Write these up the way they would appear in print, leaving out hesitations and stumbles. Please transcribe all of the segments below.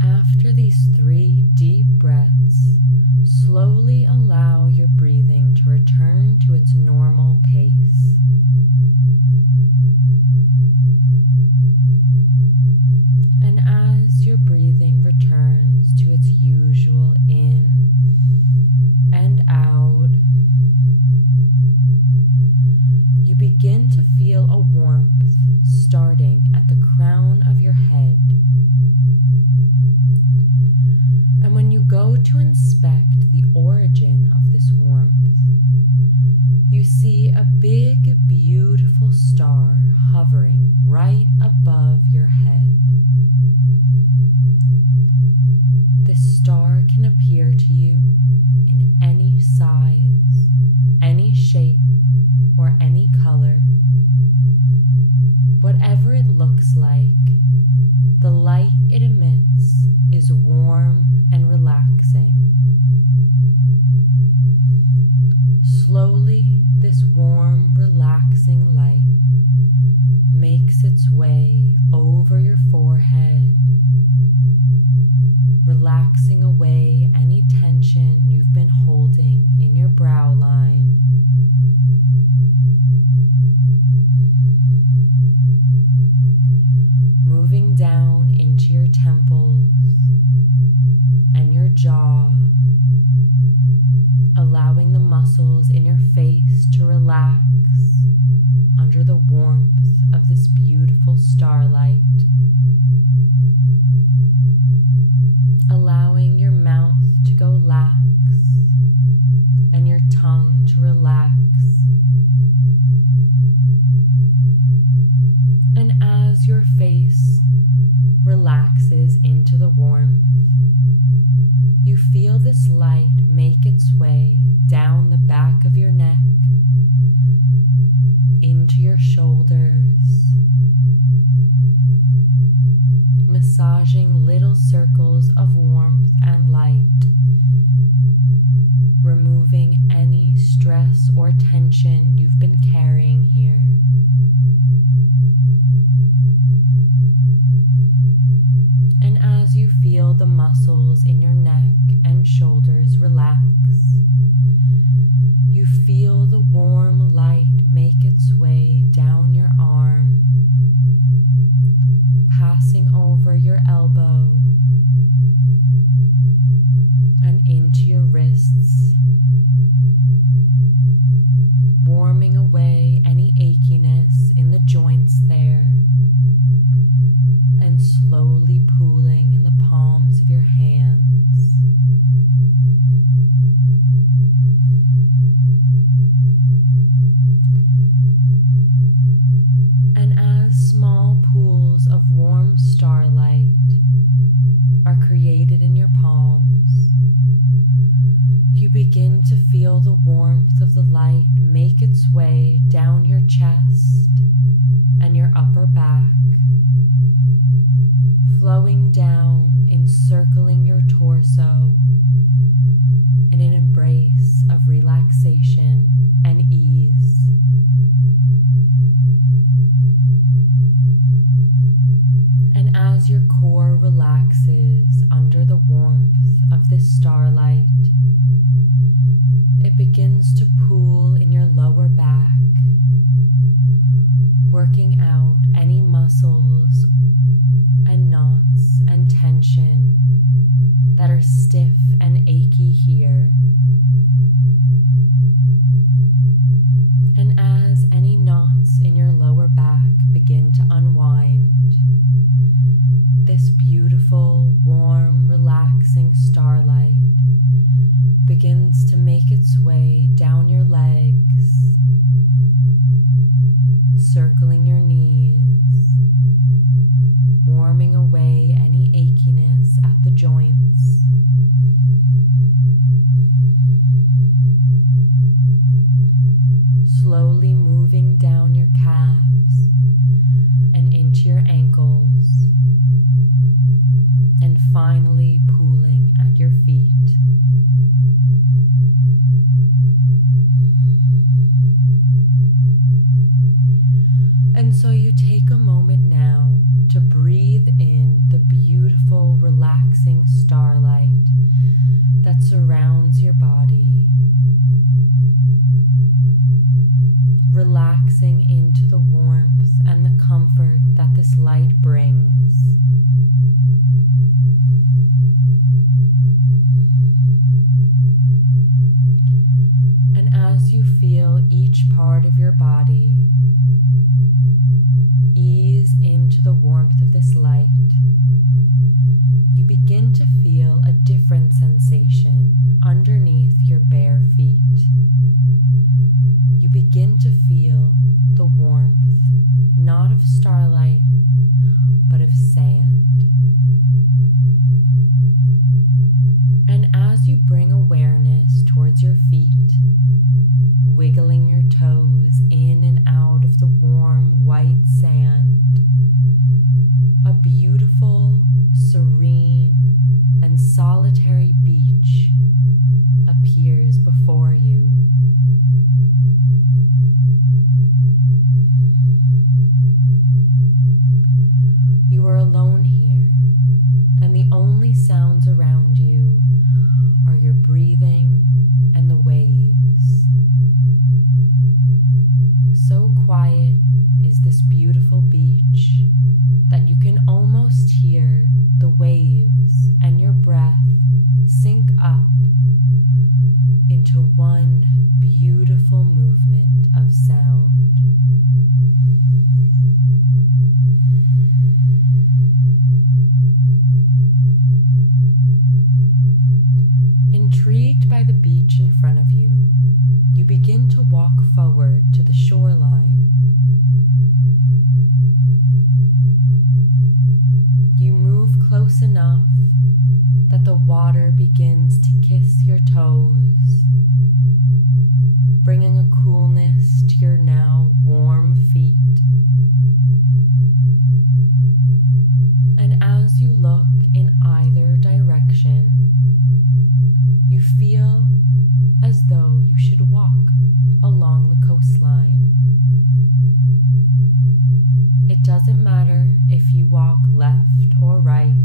After these 3 deep breaths, slowly allow your breathing to return to its normal pace. And as your breathing returns to its usual in and out, you begin to feel a warmth starting at the crown of your head. And when you go to inspect the origin of this warmth, you see a big, beautiful star hovering right above your head. This star can appear to you in any size, any shape, or any color. Whatever it looks like, the light it emits is warm and relaxing. Slowly, this warm, relaxing light makes its way over your forehead, relaxing away any tension you've been holding in your brow line. Moving down into your temples and your jaw, allowing the muscles in your face to relax under the warmth of this beautiful starlight. Allowing your mouth to go lax and your tongue to relax. And as your face relaxes into the warmth, you feel this light make its way down the back of your neck, into your shoulders, massaging little circles of warmth and light, removing any stress or tension you've been carrying here. And as you feel the muscles in your neck and shoulders relax, you feel the warm light make its way down your arm, passing over your elbow and into your wrists, warming away any achiness in the joints there, and slowly pooling in the palms of your hands. And as small pools of warm starlight are created in your palms, you begin to feel the warmth of the light make its way down your chest and your upper back, flowing down, encircling your torso in an embrace of relaxation and ease. And as your core relaxes under the warmth of this starlight, it begins to pool in your lower back, working out any muscles and knots and tension that are stiff and achy here. And as any knots in your lower back begin to unwind, this beautiful, warm, relaxing starlight begins to make its way down your legs, circling your knees, warming away any achiness at the joints. Slowly moving down your calves and into your ankles, and finally pooling at your feet. And so you take a moment now to breathe in the beautiful, relaxing starlight that surrounds your body, relaxing into the warmth and the comfort that this light brings. And as you feel each part of your body ease into the warmth of this light, you begin to feel a different sensation underneath your bare feet. You begin to feel the warmth, not of starlight, but of sand. And as you bring awareness towards your feet, wiggling your toes in and out of the warm white sand, a beautiful, serene, and solitary beach appears before you. You are alone here, and the only sounds around you are your breathing and the waves. So quiet is this beautiful beach that you can almost hear the waves and your breath sync up into one beautiful movement of sound. Intrigued by the beach in front of you, you begin to walk forward to the shoreline. You move close enough that the water begins to kiss your toes, bringing a coolness to your now warm feet. And as you look in either direction, you feel as though you should walk along the coastline. It doesn't matter if you walk left or right.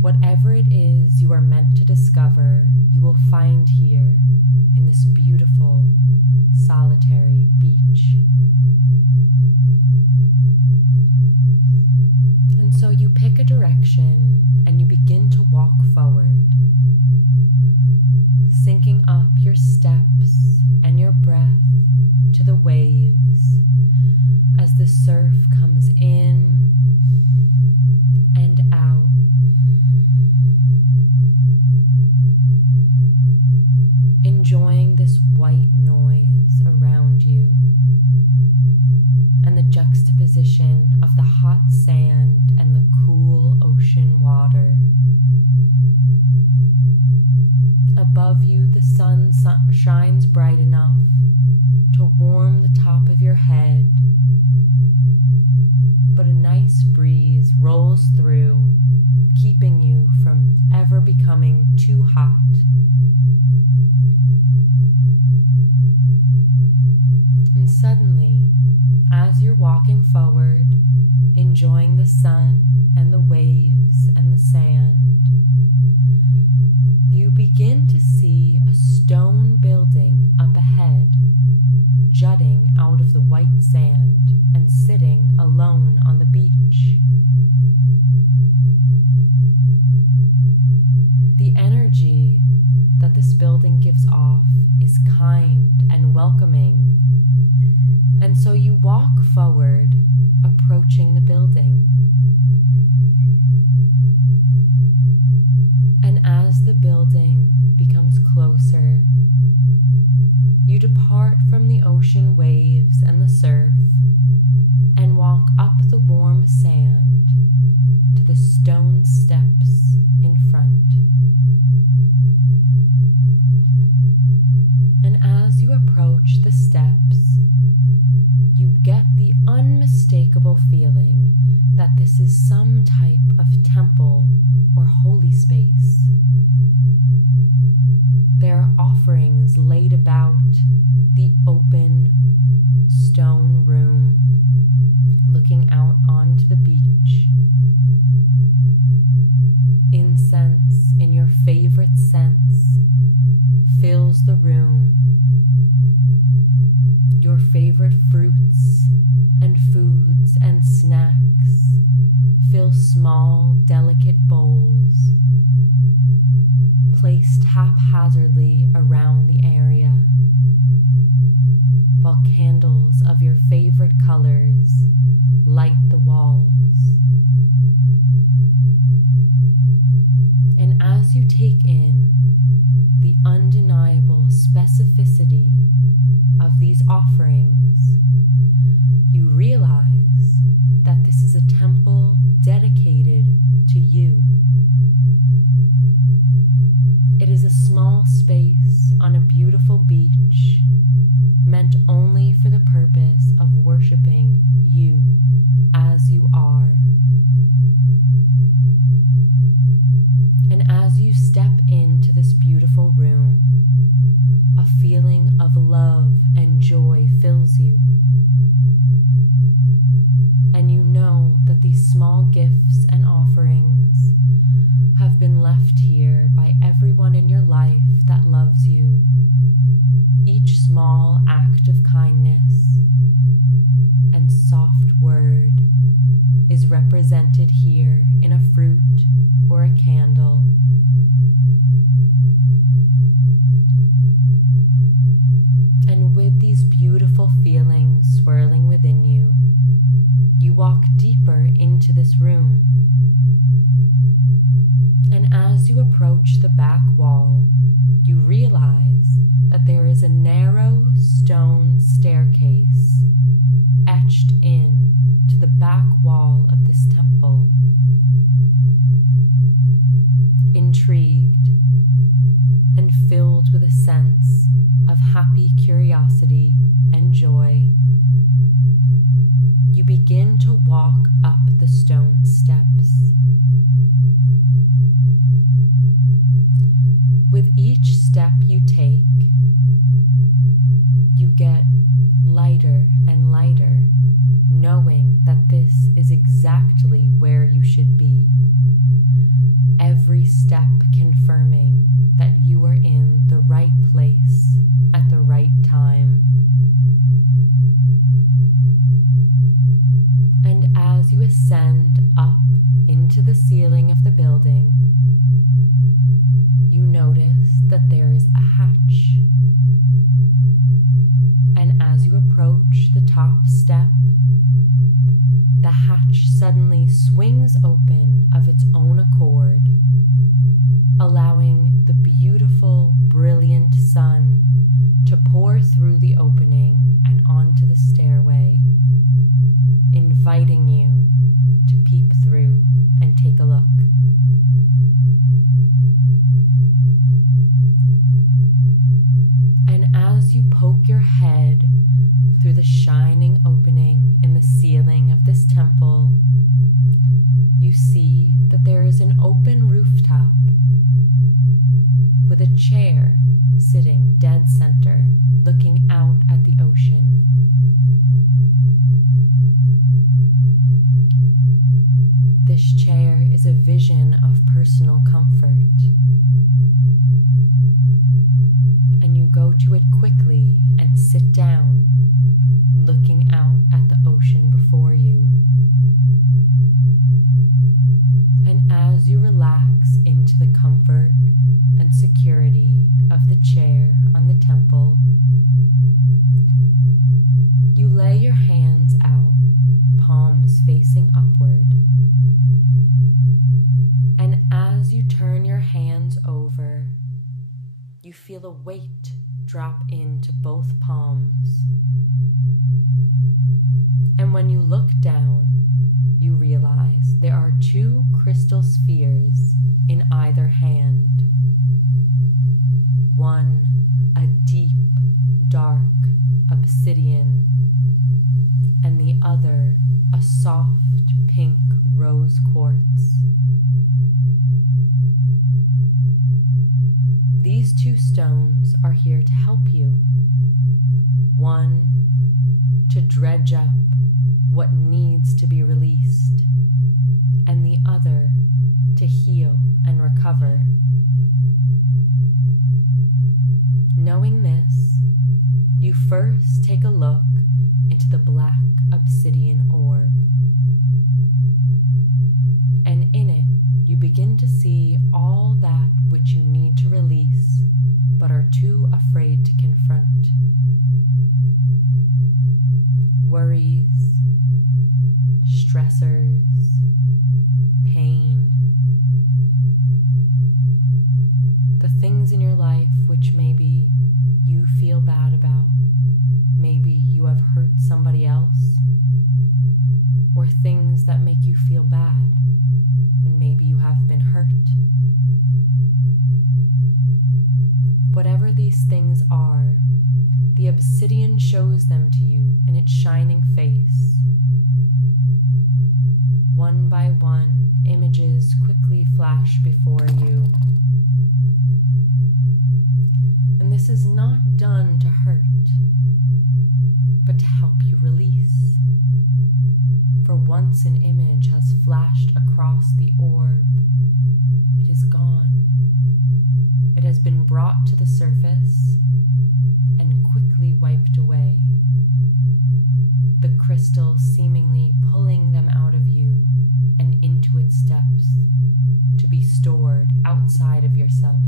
Whatever it is you are meant to discover, you will find here in this beautiful, solitary beach. And so you pick a direction and you begin to walk forward, syncing up your steps and your breath to the waves as the surf comes in and out. Enjoying this white noise around you and the juxtaposition of the hot sand and the cool ocean water. Above you, the sun shines bright enough to warm the top of your head, but a nice breeze rolls through, keeping you from ever becoming too hot. And suddenly, as you're walking forward, enjoying the sun and the waves and the sand, you begin to see a stone building up ahead, jutting out of the white sand and sitting alone on the beach. The energy that this building gives off is kind and welcoming, and so you walk forward, approaching the building. And as the building becomes closer, you depart from the ocean waves and the surf and walk up the warm sand to the stone steps in front. And as you approach the steps, you get the unmistakable feeling that this is some type of temple or holy space. there are offerings laid about the open stone room looking out onto the beach. Incense in your favorite scents fills the room. Your favorite fruits and foods and snacks fill small, delicate bowls placed haphazardly around the area, while candles of your favorite colors light the walls. And as you take in the undeniable specificity of these offerings, you realize that this is a temple dedicated to you. It is a small space on a beautiful beach, meant only for the purpose of worshiping you as you are. And as you step into this beautiful room, a feeling of love and joy fills you. And you know that these small gifts and offerings have been left here by everyone in your life that loves you. Each small act of kindness and soft word is represented here in a fruit or a candle. And with these beautiful feelings swirling within you, you walk deeper into this room. And as you approach the back wall, you realize that there is a narrow stone staircase etched in to the back wall of this temple. Intrigued and filled with a sense of happy curiosity and joy, you begin to walk up the stone steps. With each step you take, you get lighter and lighter, knowing that this is exactly where you should be. Every step confirming that you are in the right place at the right time. And as you ascend up into the ceiling of the building, you notice that there is a hatch. And as you approach the top step, the hatch suddenly swings open of its own accord, allowing the beautiful, brilliant sun to pour through the opening and onto the stairway, inviting you to peep through and take a look. And as you poke your head through the shining opening in the ceiling of this temple, you see that there is an open rooftop with a chair sitting dead center, looking out at the ocean. This chair is a vision of personal comfort, and you go to it quickly and sit down, looking out at the ocean before you. And as you relax into the comfort and security of the chair on the temple, you lay your hands out, palms facing upward. And as you turn your hands over, you feel a weight drop into both palms. And when you look down, you realize there are two crystal spheres in either hand. One, a deep, dark obsidian, and the other, a soft pink rose quartz. These two stones are here to help you. One, to dredge up what needs to be released, and the other, to heal and recover. Knowing this, you first take a look into the black obsidian orb. And in it, you begin to see all that which you need to release, but are too afraid to confront. Worries, stressors, pain, the things in your life which maybe you feel bad about, maybe you have hurt somebody else, or things that make you feel bad, and maybe you have been hurt. Whatever these things are, the obsidian shows them to you in its shining face. One by one, images quickly flash before you. And this is not done to hurt, but to help you release. For once an image has flashed across the orb, it is gone. It has been brought to the surface and quickly wiped away, the crystal seemingly pulling them out of you and into its depths to be stored outside of yourself.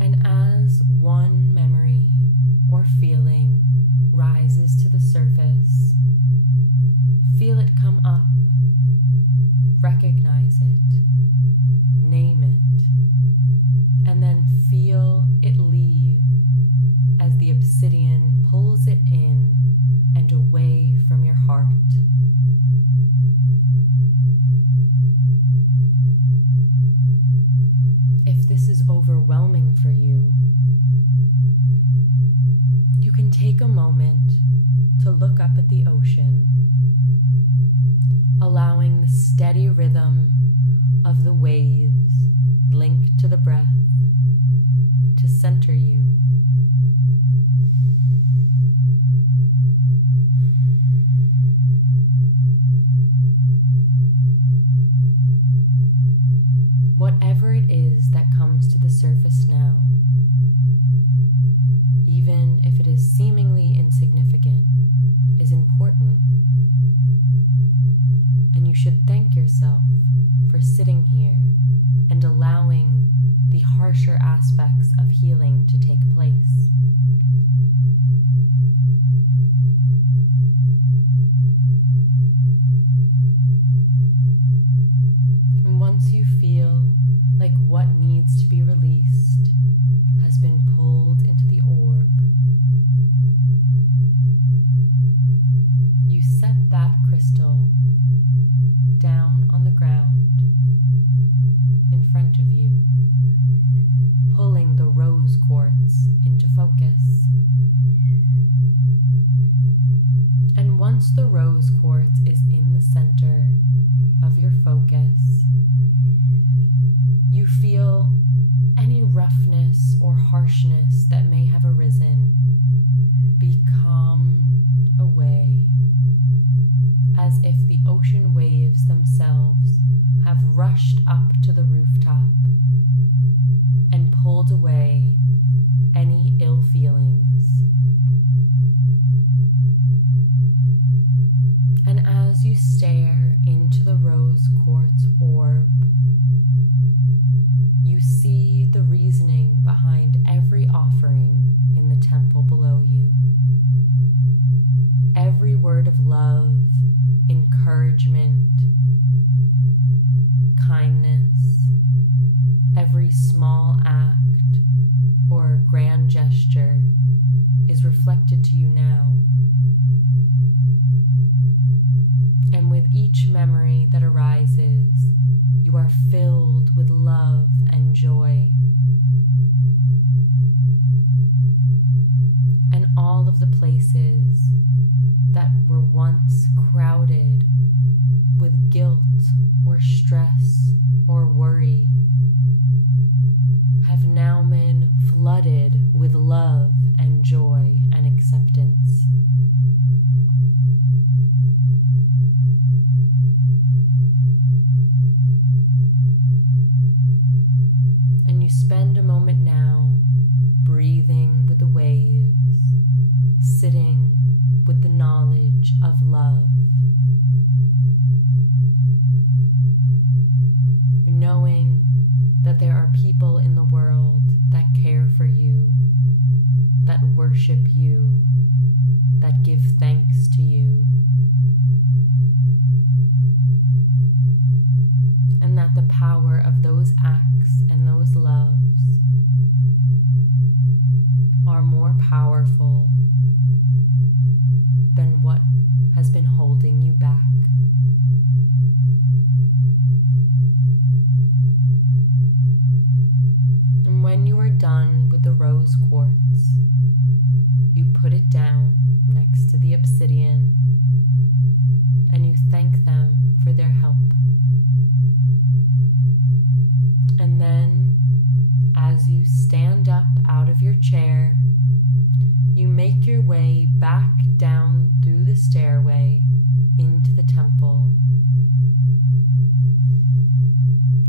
And as one memory or feeling rises to the surface, feel it come up, recognize it, name it, and then feel it leave as the obsidian pulls it in and away from your heart. If this is overwhelming for you, you can take a moment to look up at the ocean, allowing the steady rhythm of the waves linked to the breath to center you. Whatever it is that comes to the surface now, even if it is seemingly insignificant, is important. And you should thank yourself for sitting here and allowing the harsher aspects of healing to take place. And once you feel like what needs to be released has been pulled into the orb, you set that crystal down on the ground in front of you, pulling the rose quartz into focus. And once the rose quartz is in the center of your focus, you feel any roughness or harshness that may have arisen be calmed away, as if the ocean waves themselves have rushed up to the rooftop and pulled away any ill feelings. And as you stare into the rose quartz orb, you see the reasoning behind every offering in the temple below you. Every word of love, encouragement, kindness, every small act or stress or worry have now been flooded with love and joy and acceptance. And you spend a moment now breathing with the waves, sitting with the knowledge of love, knowing that there are people in the world that care for you, that worship you, that give thanks to you, and that the power of those acts and those loves are more powerful than what has been holding you back. And when you are done with the rose quartz, you put it down next to the obsidian and you thank them for their help. And then, as you stand up out of your chair, you make your way back down through the stairway into the temple,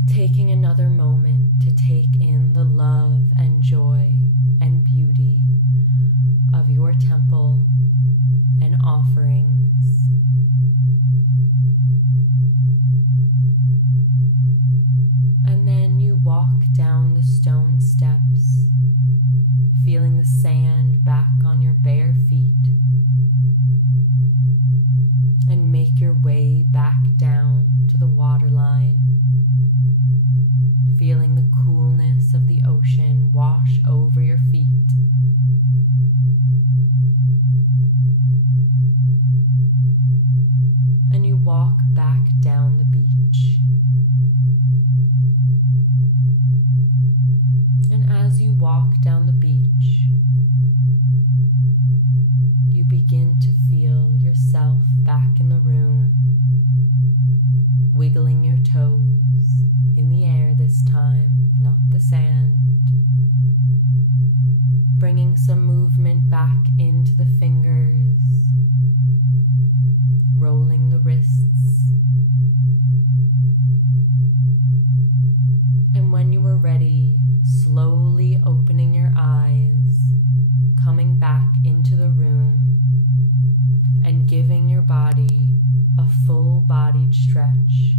taking another moment to take in the love and joy and beauty of your temple and offerings. And then you walk down the stone steps, feeling the sand back on your bare feet, and make your way back down to the waterline, feeling the coolness of the ocean wash over your feet. And you walk back down the beach. And as you walk down the beach, you begin to feel yourself back in the room, wiggling your toes in the air this time, not the sand, bringing some movement back into the fingers, rolling the wrists. And when you are ready, slowly opening your eyes, coming back into the room, and giving your body a full-bodied stretch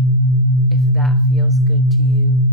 if that feels good to you.